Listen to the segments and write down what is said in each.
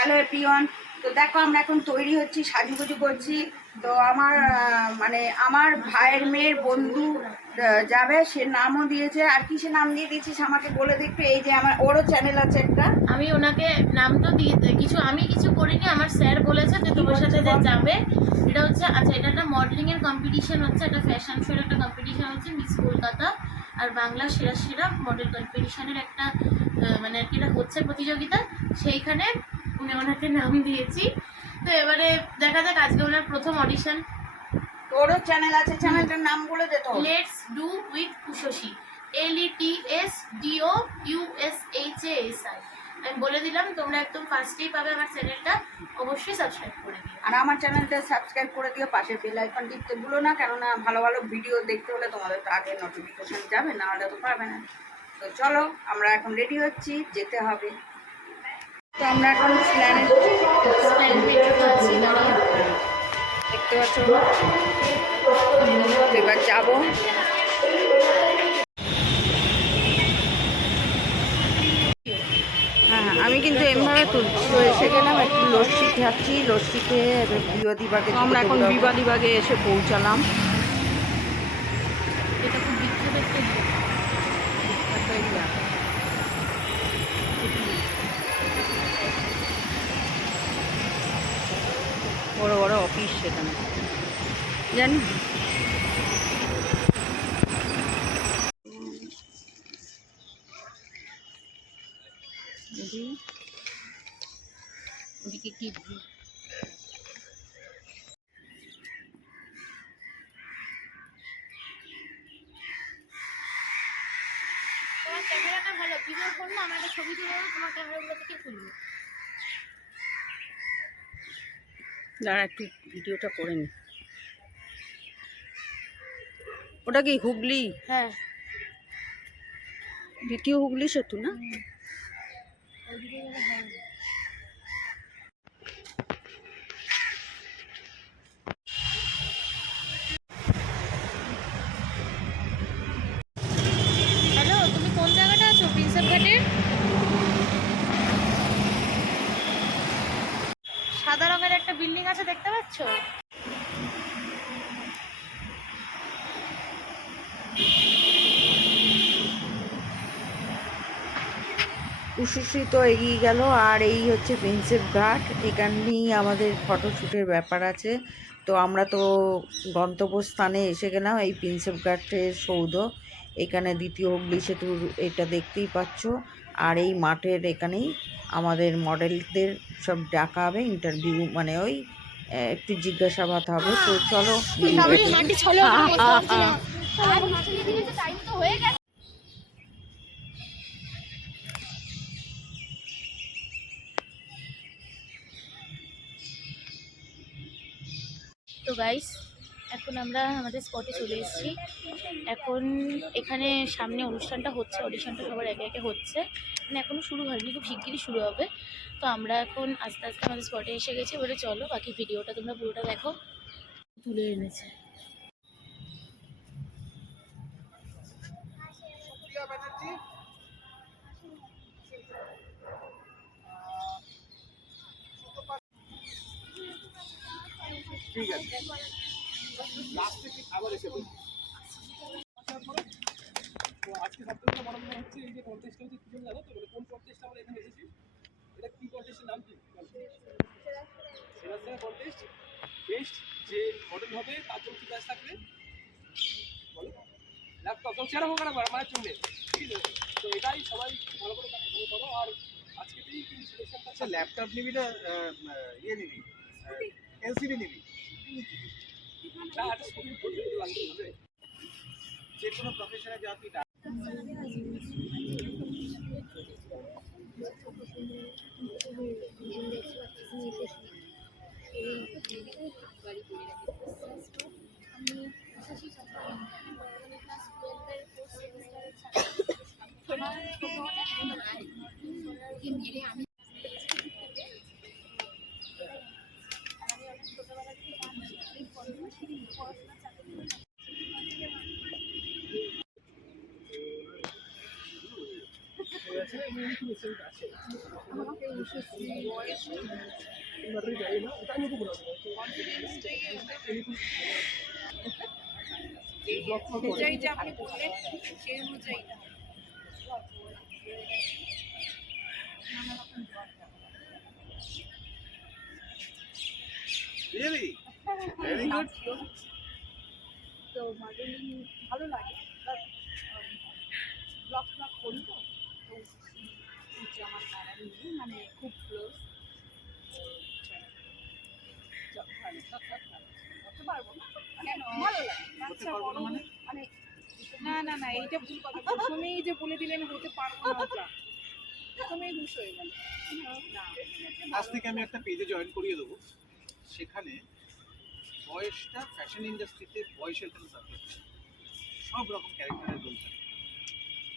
Hello everyone তো দেখো, আমরা এখন তৈরি হচ্ছি, সাজুগুজু করছি। তো আমার মানে আমার ভাইয়ের মেয়ের বন্ধু যাবে, সে নামও দিয়েছে। আর কি সে নাম দিয়ে দিয়েছিস আমাকে বলে দেখবে এই যে আমার, ওরও চ্যানেল আছে একটা। আমি ওনাকে নাম তো দিয়ে কিছু, আমি কিছু করিনি, আমার স্যার বলেছে যে তোমার সাথে যে যাবে এটা হচ্ছে আচ্ছা এটা একটা মডেলিং এর কম্পিটিশন হচ্ছে, একটা ফ্যাশন শোর একটা কম্পিটিশন হচ্ছে মিস কলকাতা আর বাংলা সেরা সেরা মডেল কম্পিটিশনের একটা মানে আর কি এটা হচ্ছে প্রতিযোগিতা। সেইখানে উনি ওনাকে নাম দিয়েছি। তো এবারে দেখা যাক আজকে ওনার প্রথম অডিশন ওরও চ্যানেল আছে চ্যানেলটার নাম বলে দে তো। Let's do with কুশোশী L E T S D O U S H A S I আমি বলে দিলাম তোমরা একদম ফার্স্টেই পাবে আমার চ্যানেলটা অবশ্যই সাবস্ক্রাইব করে দিও। আর আমার চ্যানেলটা সাবস্ক্রাইব করে দিও পাশে বেল আইকন টিপতে ভুলো না কেননা ভালো ভালো ভিডিও দেখতে হলে তোমাদের তো আগে নোটিফিকেশন যাবে না হলে তো পাবে না। তো চলো আমরা এখন রেডি হচ্ছি যেতে হবে। তো আমরা এখন প্ল্যানে স্প্যান পেট্রোল আছে দাঁড়িয়ে দেখতে পাচ্ছ এবার যাব। হ্যাঁ আমি কিন্তু এমভাবে এসে গেলাম একটু লস্যি খাচ্ছি। লস্যি খেয়ে এবার বিবাদিবাগে আমরা এখন বিবাদীবাগে এসে পৌঁছালাম এটা খুব বিখ্যাত একটা জায়গা। বড় বড় অফিস সেখানে জানি দেখি, ওদিকে কি ভিড়। তোমার ক্যামেরাটা ভালো ভিডিও করলে আমার একটা ছবি তুলে দেবো, তোমার ক্যামেরাগুলো থেকে তুলবো দাঁড়া একটু ভিডিওটা করে নি। ওটা কি হুগলি? হ্যাঁ। দ্বিতীয় হুগলি সেতু না হ্যালো তুমি কোন জায়গাটা আছো প্রিন্সেপ ঘাটের সাদা রঙের একটা বিল্ডিং আছে দেখতে পাচ্ছ? উশুশ্রী তো এগিয়ে গেল, আর এই হচ্ছে প্রিন্সেপ ঘাট। এখানেই আমাদের ফটোশ্যুটের ব্যাপার আছে। তো আমরা তো গন্তব্যস্থানে এসে গেলাম এই প্রিন্সেপ ঘাটের সৌধ। এখানে দ্বিতীয় হুগলি সেতুর এটা দেখতেই পাচ্ছ। আর এই মাঠের এখানেই আমাদের মডেলদের সব ডাকা হবে ইন্টারভিউ মানে ওই একটু জিজ্ঞাসাবাদ হবে। তো চলো তো গাইস এখন আমরা আমাদের স্পটে চলে এসেছি। এখন এখানে সামনে অনুষ্ঠানটা হচ্ছে অডিশনটা সবার একে একে হচ্ছে। মানে এখনও শুরু হয়নি খুব শিগগিরই শুরু হবে। তো আমরা এখন আস্তে আস্তে আমাদের স্পটে এসে গেছি বলে চলো বাকি ভিডিওটা তোমরা পুরোটা দেখো। তুলে এনেছে। তো আজকে সবথেকে বড় মনে হচ্ছে এই যে কন্টেস্টটা হচ্ছে কি জানো তো মানে কোন কন্টেস্টটা আমরা এখানে এসেছি এটা কি কন্টেস্টের নাম কি সেরা সেরা কন্টেস্ট বেস্ট যে মডেল হবে তার জন্য কি কাজ থাকবে ল্যাপটপ তো সেরা হোক না আমার জন্য ঠিক তো এটাই সবাই ভালো করে মানে করো আর আজকেতেই কিন্তু সিলেকশনটা ল্যাপটপ নিবি না ইয়ে নিবি এলসিডি নিবি। যে কোনো প্রফেশনে যা তুই আছে না এমনি কি যেই যে আপনি বললেন Really? Very good. মডেলিং ভালো লাগে ব্লগ ব্লগ করি তো তো হচ্ছে আমার প্যারামিলি মানে খুব ক্লোজ করতে পারব না কেন? ভালো লাগে। করতে বাচ্চা পারব না মানে? মানে না না না এইটা ভুল কথা। প্রথমেই যে বলে দিলেন হতে পারব না প্রথমেই দুষ হয়ে গেল। না আজ থেকে আমি একটা পেজে জয়েন করিয়ে দেবো। সেখানে বয়সটা ফ্যাশন ইন্ডাস্ট্রিতে বয়সের কোনো সাবজেক্ট সব রকম ক্যারেক্টারের রোল থাকে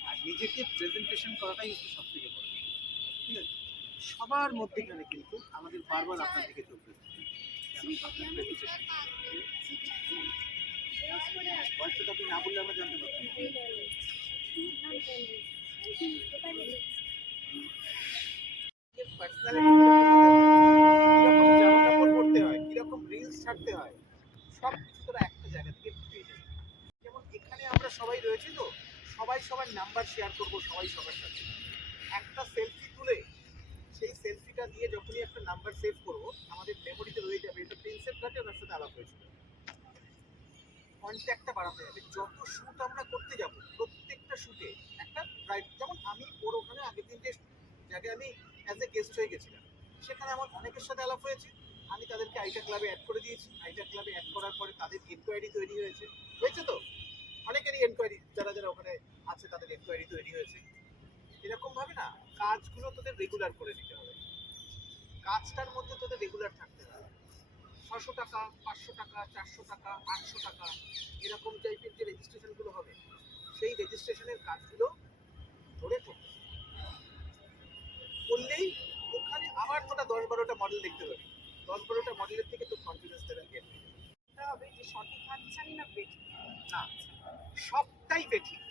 আর নিজেকে প্রেজেন্টেশন করাটাই হচ্ছে সব থেকে বড় ঠিক আছে সবার মধ্যেখানে কিন্তু আমাদের বারবার আপনার দিকে চোখ বয়সটা তো আপনি না বললে আমরা জানতে পারব না। কীরকম জামা কাপড় পরতে হয় কীরকম রিলস ছাড়তে হয় সব তোরা একটা জায়গা থেকে পেয়ে যাবে। যেমন এখানে আমরা সবাই রয়েছি তো, সবাই সবার নাম্বার শেয়ার করব, সবাই সবার সাথে। একটা সেলফি তুলে, সেই সেলফিটা দিয়ে যখনই একটা নাম্বার সেভ করব, আমাদের মেমোরিতে রয়ে যাবে। এটা প্রিন্সেপ ঘাটে ওনার সাথে আলাপ হয়েছিল কন্ট্যাক্টটা বাড়াতে হবে। যত শ্যুট আমরা করতে যাব, প্রত্যেকটা শ্যুটে একটা ব্রাইট যেমন আমি ওর ওখানে আগের দিন যে জায়গায় আমি অ্যাজ এ গেস্ট হয়ে গেছিলাম, সেখানে আমার অনেকের সাথে আলাপ হয়েছে। আমি তাদেরকে আইটা ক্লাবে অ্যাড করে দিয়েছি। আইটা ক্লাবে অ্যাড করার পরে তাদের এনকোয়ারি তৈরি হয়েছে। হয়েছে তো? অনেকেরই এনকোয়ারি যারা যারা ওখানে আছে তাদের এনকোয়ারি তৈরি হয়েছে। এরকম ভাবে না, কাজগুলো তোদের রেগুলার করে নিতে হবে। কাজটার মধ্যে তোদের রেগুলার থাকতে হবে। ছশো টাকা, পাঁচশো টাকা, চারশো টাকা, আটশো টাকা, এরকম টাইপের যে রেজিস্ট্রেশনগুলো হবে, সেই রেজিস্ট্রেশনের কাজগুলো ধরে করলেই ওখানে আবার তোরা দশ বারোটা মডেল দেখতে পাবি। দশ বারোটা মডেলের থেকে তোর কনফিডেন্স লেভেল গেম এটা হবে যে সঠিক হাতছানি না বেটি না সবটাই বেঠিক।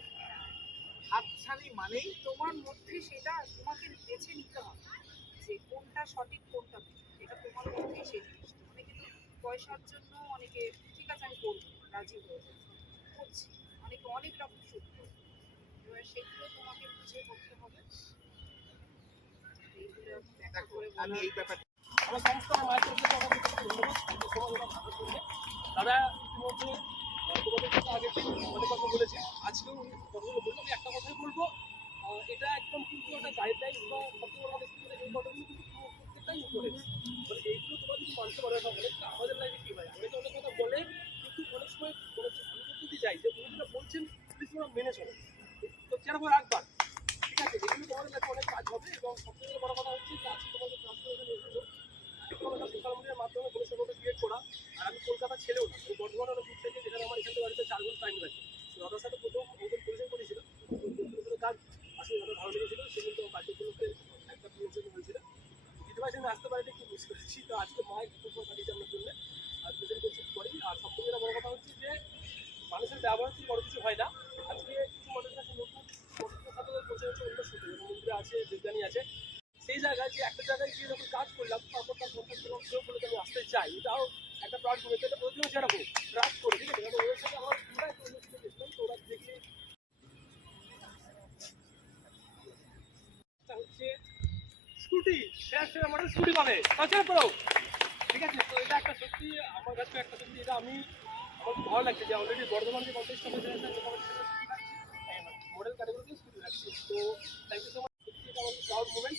হাতছানি মানেই তোমার মধ্যে সেটা তোমাকে বেছে নিতে হবে যে কোনটা সঠিক কোনটা এটা তোমার মধ্যেই সেই জিনিসটা। অনেকে তো পয়সার জন্য অনেকে ঠিক আছে আমি করব রাজি হয়ে যাচ্ছে করছি। অনেকে অনেক রকম শুট করবে এবার সেগুলো তোমাকে বুঝে করতে হবে। এইগুলো আমি এই ব্যাপারটা আমার মায়ের দাদা, ইতিমধ্যে তোমাদের সাথে আগে অনেক কথা বলেছে। আজকেও কথাগুলো বলল আমি একটা কথাই বলব। এটা একদম কিন্তু একটা গাইডলাইন বা সবচেয়ে কিন্তু প্রত্যেকটাই উপরে মানে এইগুলো তোমরা মানতে পারো না বলে আমাদের লাইফে কি হয়? অনেকে অনেক কথা বলে, কিন্তু অনেক সময় আমি যদি যাই যে উনি বলছেন মেনে চলো তো যেরকম রাখবার। ঠিক আছে, এগুলো তোমাদের লাইফে অনেক কাজ হবে এবং সবথেকে বড় কথা হচ্ছে যে আজকে তোমাদের ট্রান্সফরমেশন এসেছ। একটা সোশ্যাল মিডিয়ার মাধ্যমে ভবিষ্যৎটা ক্রিয়েট করা। আর আমি কলকাতা ছেলেও না, আমি বর্ধমান অনেক দূর থেকে যেখানে আমার এখান থেকে বাড়িতে চার ঘণ্টা টাইম লাগে দাদার সাথে প্রথম ওদের পরিচয় করেছিল কোনো কাজ আসলে দাদা ভালো লেগেছিল সে কিন্তু বাড়ির উপলক্ষে একটা প্রেজেন্ট হয়েছিল পারছি আমি আসতে পারিনি একটু মিস করেছি তো আজকে মায়ের খুব পাঠিয়েছে আমার জন্য। আর প্রেজেন্ট করছি করি আর সব থেকে বড় কথা হচ্ছে যে, মানুষের ব্যবহার থেকে বড় কিছু হয় না। আজকে কিছু মানুষের কাছে নতুন সাথে পরিচয় হচ্ছে অন্য যেমন মন্দিরে আছে, বিজ্ঞানী আছে। জায়গায় যে একটা জায়গায় গিয়ে যখন কাজ করলাম, তারপর তার করলাম সেও বলে আমি আসতে চাই, এটাও একটা প্ল্যাটফর্ম এটা প্রথমে সেরকম ট্রাস্ট করে, ঠিক আছে? ওদের সাথে আমার ওরা দেখে হচ্ছে স্কুটি শেয়ার মডেল স্কুটি পাবে তাছাড়া পড়ো। ঠিক আছে? তো এটা একটা সত্যি, আমার কাছে একটা সত্যি, এটা আমি, আমার খুব ভালো লাগছে যে অলরেডি বর্ধমান যে কন্টেস্ট হবে মডেল ক্যাটাগরিতে স্কুটি রাখছি। তো থ্যাংক ইউ সো মাচ আমার প্রাউড মুভমেন্ট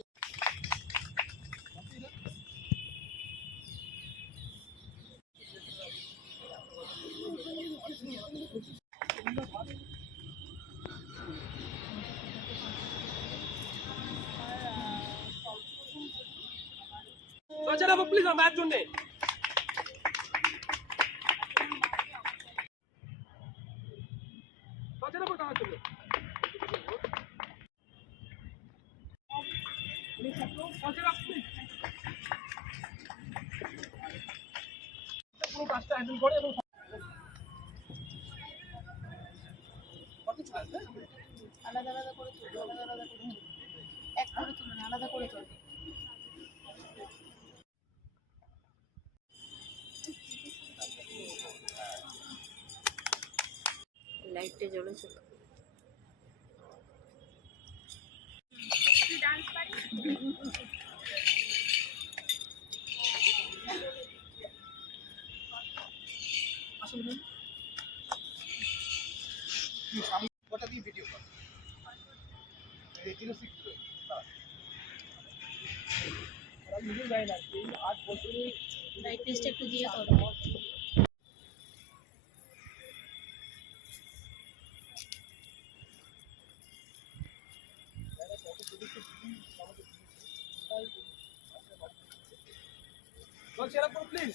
দেবো প্লিজ মায়ের জন্যে। করে এবং আলাদা আলাদা করে তুলবে, আলাদা আলাদা করে এক করে তুলবে না, আলাদা করে তুলবে। লাইটটা জ্বলেছে তো আট বছরে ব্রাইটনেসটা একটু দিয়ে বলছি এরকম করো please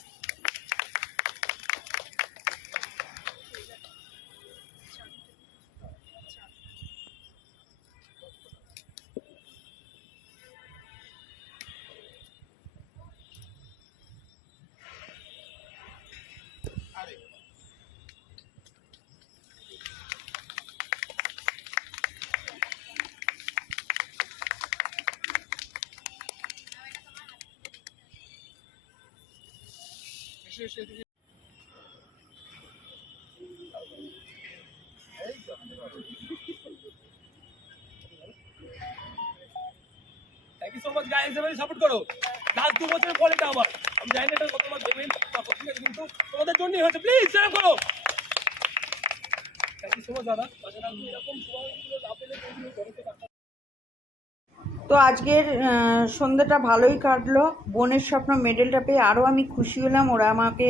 thank you so much guys এভাবে সাপোর্ট করো। লাস্ট দু বছরের ফল এটা আমার। আমি জানি না এটা কতবার দেবেন কিন্তু তোমাদের জন্যই হয়েছে। প্লিজ শেয়ার করো। থ্যাংক ইউ সো মাচ দাদা। এরকম সময়গুলো তো আজকের সন্ধ্যাটা ভালোই কাটলো। বোনের স্বপ্ন মেডেলটা পেয়ে আরও আমি খুশি হলাম। ওরা আমাকে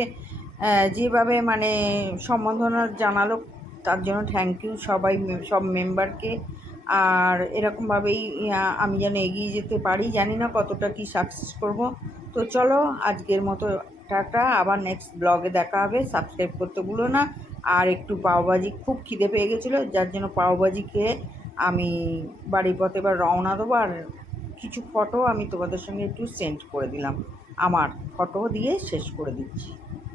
যেভাবে মানে সম্বর্ধনা জানালো, তার জন্য থ্যাংক ইউ সবাই, সব মেম্বারকে আর এরকমভাবেই আমি যেন এগিয়ে যেতে পারি। জানি না কতটা কি সাকসেস করব। তো চলো, আজকের মতো টাটা। আবার নেক্সট ব্লগে দেখা হবে। সাবস্ক্রাইব করতে ভুলো না। আর একটু পাওভাজি খুব খিদে পেয়ে গেছিল। যার জন্য পাওভাজি খেয়ে আমি বাড়ির পথে এবার রওনা দেবো আর কিছু ফটো আমি তোমাদের সঙ্গে একটু সেন্ড করে দিলাম। আমার ফটো দিয়ে শেষ করে দিচ্ছি।